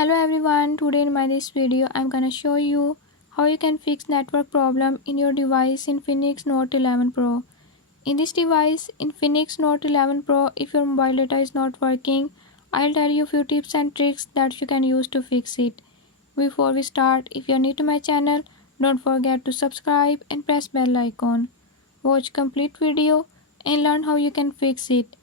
Hello everyone, today in this video I'm gonna show you how you can fix network problem in your device Infinix Note 11 Pro. In this device Infinix Note 11 Pro, if your mobile data is not working, I'll tell you a few tips and tricks that you can use to fix it. Before we start, if you're new to my channel, don't forget to subscribe and press bell icon. Watch complete video and learn how you can fix it.